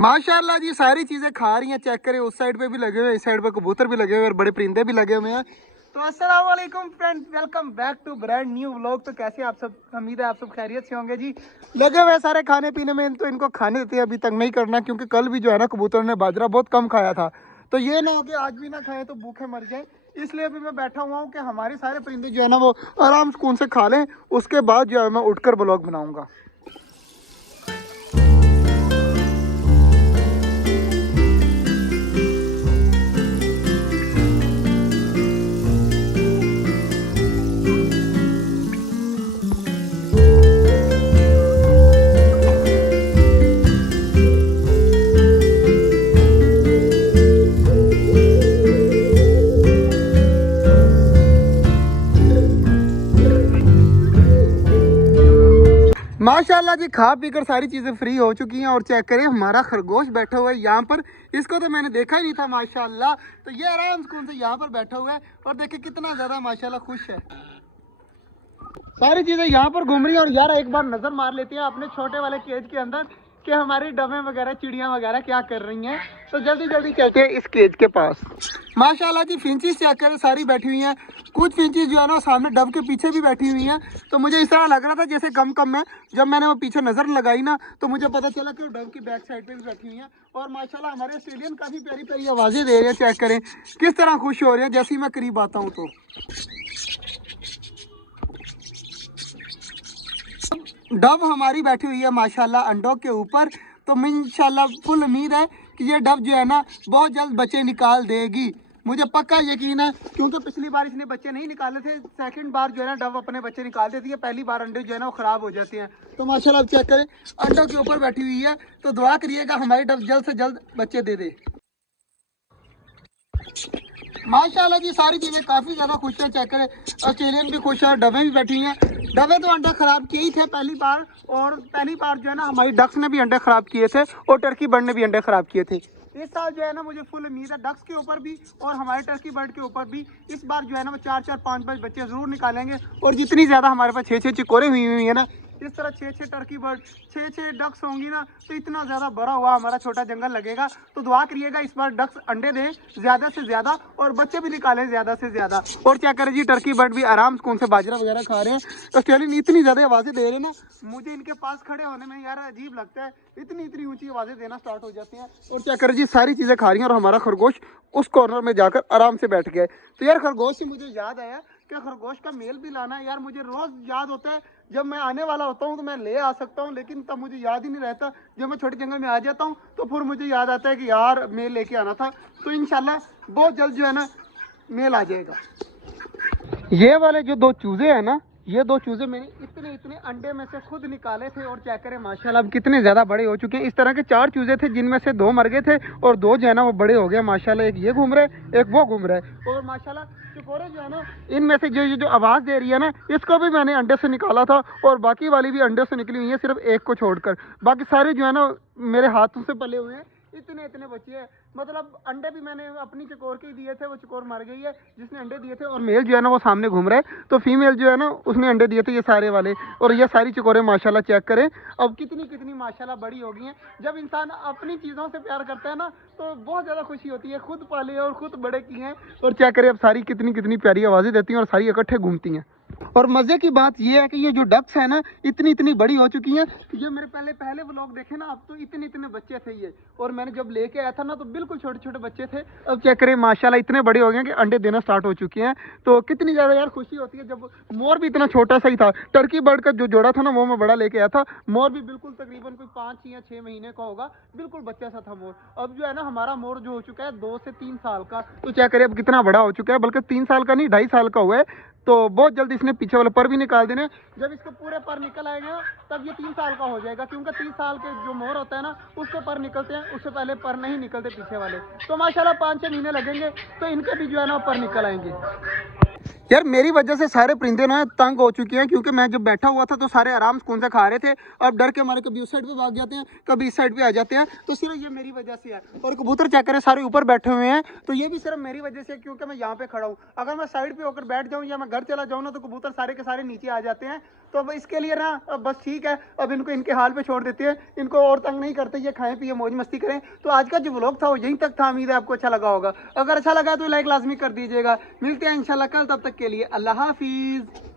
माशाल्लाह जी सारी चीजें खा रही हैं। चेक करें, उस साइड पे भी लगे हुए, इस साइड पे कबूतर भी लगे हुए और बड़े परिंदे भी लगे हुए हैं। तो अस्सलाम वालेकुम friends, welcome back to brand new vlog. तो कैसे आप सब, उम्मीद है आप सब खैरियत से होंगे जी। लगे हुए सारे खाने पीने में, तो इनको खाने देते हैं, अभी तक नहीं करना, क्योंकि कल भी जो है ना कबूतर ने बाजरा बहुत कम खाया था। तो ये ना हो कि आज भी ना खाए तो भूखे मर जाए, इसलिए अभी मैं बैठा हुआ हूँ कि हमारे सारे परिंदे जो है ना वो आराम सुकून से खा लें। उसके बाद जो है मैं उठकर ब्लॉग बनाऊंगा। माशाल्लाह जी खा पी कर सारी चीज़ें फ्री हो चुकी हैं। और चेक करें, हमारा खरगोश बैठा हुआ है यहाँ पर। इसको तो मैंने देखा ही नहीं था माशाल्लाह। तो ये आराम सुकून से यहाँ पर बैठा हुआ है और देखिए कितना ज़्यादा माशाल्लाह खुश है। सारी चीज़ें यहाँ पर घूम रही हैं। और यार एक बार नज़र मार लेते हैं अपने छोटे वाले केज के अंदर कि हमारी डवें वगैरह चिड़ियाँ वगैरह क्या कर रही हैं। तो जल्दी जल्दी चलते हैं इस केज के पास। माशाल्लाह जी फिंचीज चेक करें, सारी बैठी हुई हैं। कुछ फिंचीज जो है ना सामने डब के पीछे भी बैठी हुई हैं। तो मुझे इस तरह लग रहा था जैसे कम कम है। जब मैंने वो पीछे नज़र लगाई ना तो मुझे पता चला कि वो डब की बैक साइड पे भी बैठी हुई हैं। और माशाल्लाह हमारे ऑस्ट्रेलियन काफ़ी प्यारी प्यारी आवाज़ें दे रहे हैं। चेक करें किस तरह खुश हो रहे हैं जैसे ही मैं करीब आता हूँ। तो डब हमारी बैठी हुई है माशाल्लाह अंडों के ऊपर। तो इंशाल्लाह फुल उम्मीद है कि ये डब जो है ना बहुत जल्द बच्चे निकाल देगी। मुझे पक्का यकीन है, क्योंकि पिछली बार इसने बच्चे नहीं निकाले थे। सेकंड बार जो है ना डब अपने बच्चे निकाल देती है, पहली बार अंडे जो है ना वो ख़राब हो जाते हैं। तो माशाल्लाह चेक करें, अंडों के ऊपर बैठी हुई है। तो दुआ करिएगा हमारी डब जल्द से जल्द बच्चे दे दे। माशाल्लाह जी सारी चीज़ें काफ़ी ज़्यादा खुश है। चेक करें, ऑस्ट्रेलियन भी खुश है, डबे भी बैठी हैं। डबे तो अंडे ख़राब किए ही थे पहली बार। और पहली बार जो है ना हमारी डक्स ने भी अंडे ख़राब किए थे और टर्की बर्ड ने भी अंडे ख़राब किए थे। इस साल जो है ना मुझे फुल उम्मीद है डक्स के ऊपर भी और हमारे टर्की बर्ड के ऊपर भी। इस बार जो है ना वो 4 4 5 5 बच्चे ज़रूर निकालेंगे। और जितनी ज़्यादा हमारे पास 6 6 चिकोरे हुई है ना, इस तरह 6 6 टर्की बर्ड, 6 6 डक्स होंगी ना, तो इतना ज़्यादा भरा हुआ हमारा छोटा जंगल लगेगा। तो दुआ करिएगा इस बार डक्स अंडे दें ज़्यादा से ज़्यादा और बच्चे भी निकालें ज़्यादा से ज़्यादा। और क्या करें जी, टर्की बर्ड भी आराम से कौन से बाजरा वगैरह खा रहे हैं। ऑस्ट्रेलियन इतनी ज़्यादा आवाज़ें दे रहे हैं ना, मुझे इनके पास खड़े होने में यार अजीब लगता है। इतनी इतनी ऊंची आवाज़ें देना स्टार्ट हो जाती हैं। और क्या करें जी, सारी चीज़ें खा रही हैं और हमारा खरगोश उस कॉर्नर में जाकर आराम से बैठ गया है। तो यार खरगोश से मुझे याद आया कि खरगोश का मेल भी लाना है यार। मुझे रोज़ याद होता है जब मैं आने वाला होता हूँ तो मैं ले आ सकता हूँ, लेकिन तब मुझे याद ही नहीं रहता। जब मैं छोटे जंगल में आ जाता हूँ तो फिर मुझे याद आता है कि यार मेल लेके आना था। तो इंशाल्लाह बहुत जल्द जो है ना मेल आ जाएगा। ये वाले जो दो चूजे हैं ना, ये दो चूजे मैंने इतने इतने अंडे में से खुद निकाले थे। और चेक करें माशाल्लाह अब कितने ज़्यादा बड़े हो चुके हैं। इस तरह के 4 चूजे थे जिनमें से 2 मर गए थे और 2 जो है ना वो बड़े हो गए माशाल्लाह। एक ये घूम रहे, एक वो घूम रहा है। और माशाल्लाह चिकोरे जो है ना, इनमें से जो आवाज़ दे रही है ना, इसको भी मैंने अंडे से निकाला था। और बाकी वाली भी अंडे से निकली हुई है, सिर्फ एक को छोड़कर। बाकी सारे जो है ना मेरे हाथों से पले हुए हैं। इतने इतने बच्चे हैं, मतलब अंडे भी मैंने अपनी चकोर के ही दिए थे। वो चकोर मर गई है जिसने अंडे दिए थे। और मेल जो है ना वो सामने घूम रहा है। तो फीमेल जो है ना उसने अंडे दिए थे, ये सारे वाले। और ये सारी चकोरें माशाल्लाह चेक करें अब कितनी कितनी माशाल्लाह बड़ी हो गई हैं। जब इंसान अपनी चीज़ों से प्यार करता है ना तो बहुत ज़्यादा खुशी होती है। खुद पाले और खुद बड़े किए हैं। और चेक करें अब सारी कितनी कितनी प्यारी आवाज़ें देती हैं और सारी इकट्ठे घूमती हैं। और मज़े की बात यह है कि ये जो डक्स है ना इतनी इतनी बड़ी हो चुकी हैं। ये मेरे पहले व्लॉग देखे ना, अब तो इतने इतने बच्चे थे ये। और मैंने जब लेके आया था ना तो बिल्कुल छोटे छोटे बच्चे थे। अब क्या करें माशाल्लाह इतने बड़े हो गए कि अंडे देना स्टार्ट हो चुके हैं। तो कितनी ज़्यादा यार खुशी होती है। जब मोर भी इतना छोटा सा ही था, टर्की बर्ड का जो जोड़ा था ना वो मैं बड़ा लेके आया था। मोर भी बिल्कुल तकरीबन कोई 5 या 6 महीने का होगा, बिल्कुल बच्चा सा था मोर। अब जो है ना हमारा मोर जो हो चुका है 2 से 3 साल का। तो क्या करें अब कितना बड़ा हो चुका है, बल्कि 3 साल का नहीं 2.5 साल का हुआ है। तो बहुत जल्दी इसने पीछे वाले पर भी निकाल देने। जब इसके पूरे पर निकल आएंगे ना तब ये 3 साल का हो जाएगा, क्योंकि 3 साल के जो मोर होता है ना उसके पर निकलते हैं, उससे पहले पर नहीं निकलते पीछे वाले। तो माशाल्लाह 5 6 महीने लगेंगे तो इनके भी जो है ना पर निकल आएंगे। यार मेरी वजह से सारे परिंदे ना तंग हो चुके हैं, क्योंकि मैं जब बैठा हुआ था तो सारे आराम सुकून से खा रहे थे। अब डर के हमारे कभी उस साइड पे भाग जाते हैं, कभी इस साइड पे आ जाते हैं। तो सिर्फ ये मेरी वजह से है। और कबूतर चेक करें सारे ऊपर बैठे हुए हैं, तो ये भी सिर्फ मेरी वजह से है, क्योंकि मैं यहाँ पे खड़ा हूँ। अगर मैं साइड पे होकर बैठ जाऊँ या मैं घर चला जाऊँ ना तो कबूतर सारे के सारे नीचे आ जाते हैं। तो अब इसके लिए ना अब बस ठीक है, अब इनको इनके हाल पे छोड़ देते हैं, इनको और तंग नहीं करते, ये खाएं पिए मौज मस्ती करें। तो आज का जो व्लॉग था वो यहीं तक था, उम्मीद है आपको अच्छा लगा होगा। अगर अच्छा लगा तो लाइक लाजमी कर दीजिएगा। मिलते हैं इंशाल्लाह कल, तब तक के लिए अल्लाह हाफिज़।